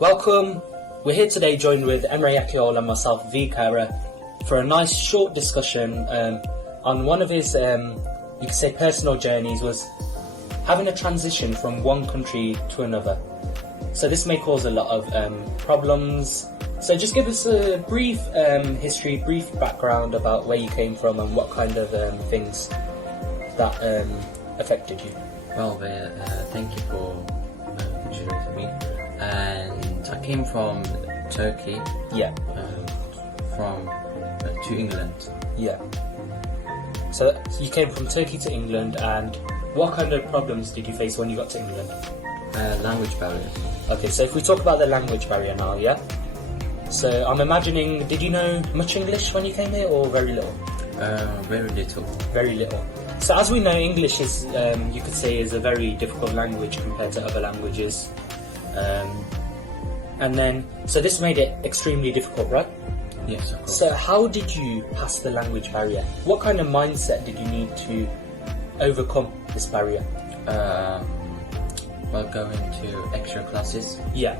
Welcome. We're here today joined with Emre Yakiol and myself, Heera, for a nice short discussion on one of his, you could say, personal journeys was having a transition from one country to another. So this may cause a lot of problems. So just give us a brief history, brief background about where you came from and what kind of things that affected you. Well, thank you for introducing me. And I came from Turkey. Yeah. To England. Yeah. So you came from Turkey to England, and what kind of problems did you face when you got to England? Language barrier. Okay, so if we talk about the language barrier now, yeah? So I'm imagining, did you know much English when you came here, or very little? Very little. Very little. So as we know, English is, you could say, is a very difficult language compared to other languages. And then, so this made it extremely difficult, right? Yes, of course. So how did you pass the language barrier? What kind of mindset did you need to overcome this barrier? Well, going to extra classes. Yeah.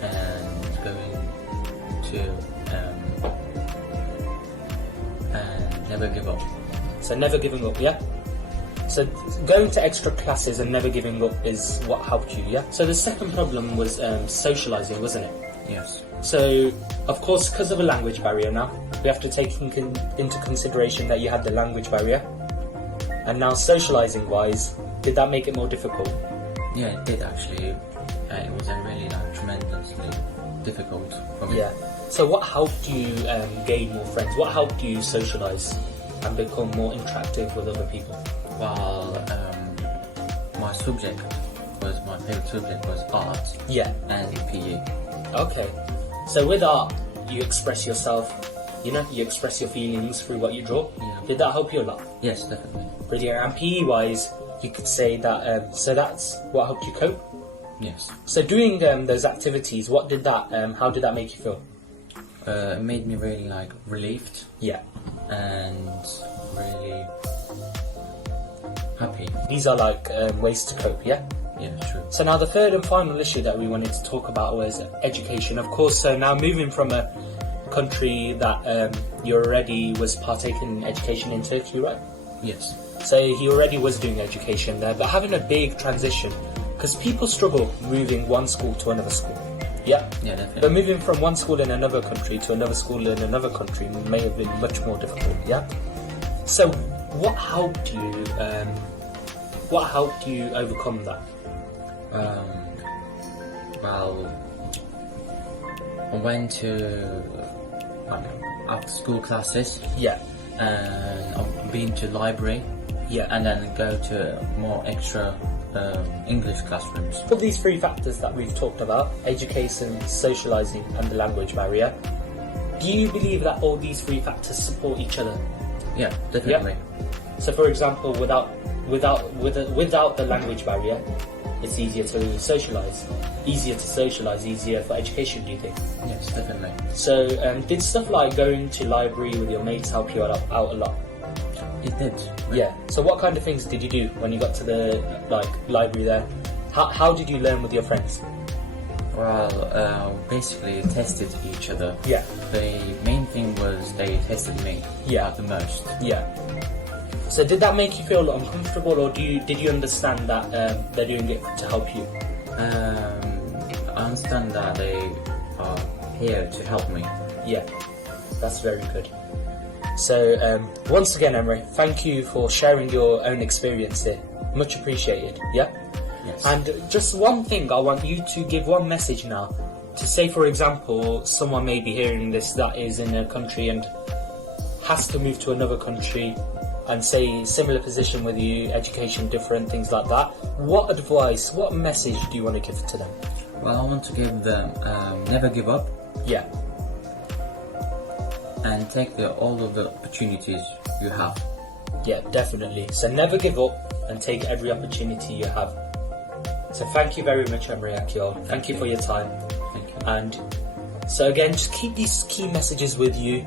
And going to and never give up. So never giving up, yeah? So going to extra classes and never giving up is what helped you, yeah? So the second problem was socialising, wasn't it? Yes. So, of course, because of a language barrier now, we have to take into consideration that you had the language barrier. And now socialising wise, did that make it more difficult? Yeah, it did actually. It was really tremendously difficult for me. Yeah. So what helped you gain more friends? What helped you socialise and become more interactive with other people? Well, my favourite subject was art. Yeah. And PE. Okay. So with art, you express yourself, you express your feelings through what you draw. Yeah. Did that help you a lot? Yes, definitely. Brilliant. And PE wise, you could say that, so that's what helped you cope? Yes. So doing those activities, how did that make you feel? It made me really relieved. Yeah. And really happy. These are ways to cope, yeah? Yeah, true. So now the third and final issue that we wanted to talk about was education. Of course, so now moving from a country that you already was partaking in education in Turkey, right? Yes. So he already was doing education there, but having a big transition, because people struggle moving one school to another school. Yeah? Yeah, definitely. But moving from one school in another country to another school in another country may have been much more difficult, yeah? So what helped you overcome that? Well, I went to after school classes. Yeah. And I've been to library. Yeah. And then go to more extra English classrooms. Of these three factors that we've talked about, education, socialising and the language barrier, do you believe that all these three factors support each other? Yeah, definitely. Yeah? So for example, without the language barrier, it's easier to socialise. Easier for education, do you think? Yes, definitely. So did stuff like going to library with your mates help you out a lot? It did. Yeah. So what kind of things did you do when you got to the library there? How did you learn with your friends? Well, basically tested each other. Yeah. The main thing was they tested me. Yeah. The most. Yeah. So did that make you feel uncomfortable, or did you understand that they're doing it to help you? I understand that they are here to help me. Yeah, that's very good. So once again, Emre, thank you for sharing your own experience here. Much appreciated. Yeah. Yes. And just one thing, I want you to give one message now. To say, for example, someone may be hearing this that is in a country and has to move to another country, and say similar position with you, education different, things like that. What advice, what message do you want to give to them? Well, I want to give them never give up. Yeah. And take all of the opportunities you have. Yeah, definitely. So never give up and take every opportunity you have. So thank you very much, Emre Yakiol. Thank you for your time. Thank you. And so again, just keep these key messages with you.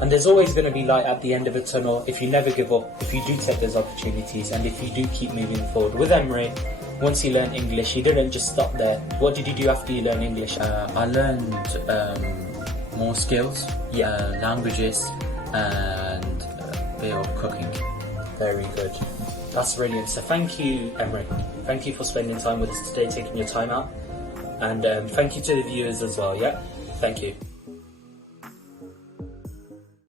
And there's always going to be light at the end of a tunnel if you never give up, if you do take those opportunities, and if you do keep moving forward with Emre. once you learned English, you didn't just stop there. What did you do after you learned English? I learned more skills, languages, and a bit of cooking. Very good. That's brilliant. So thank you, Emery. Thank you for spending time with us today, taking your time out. And thank you to the viewers as well, yeah? Thank you.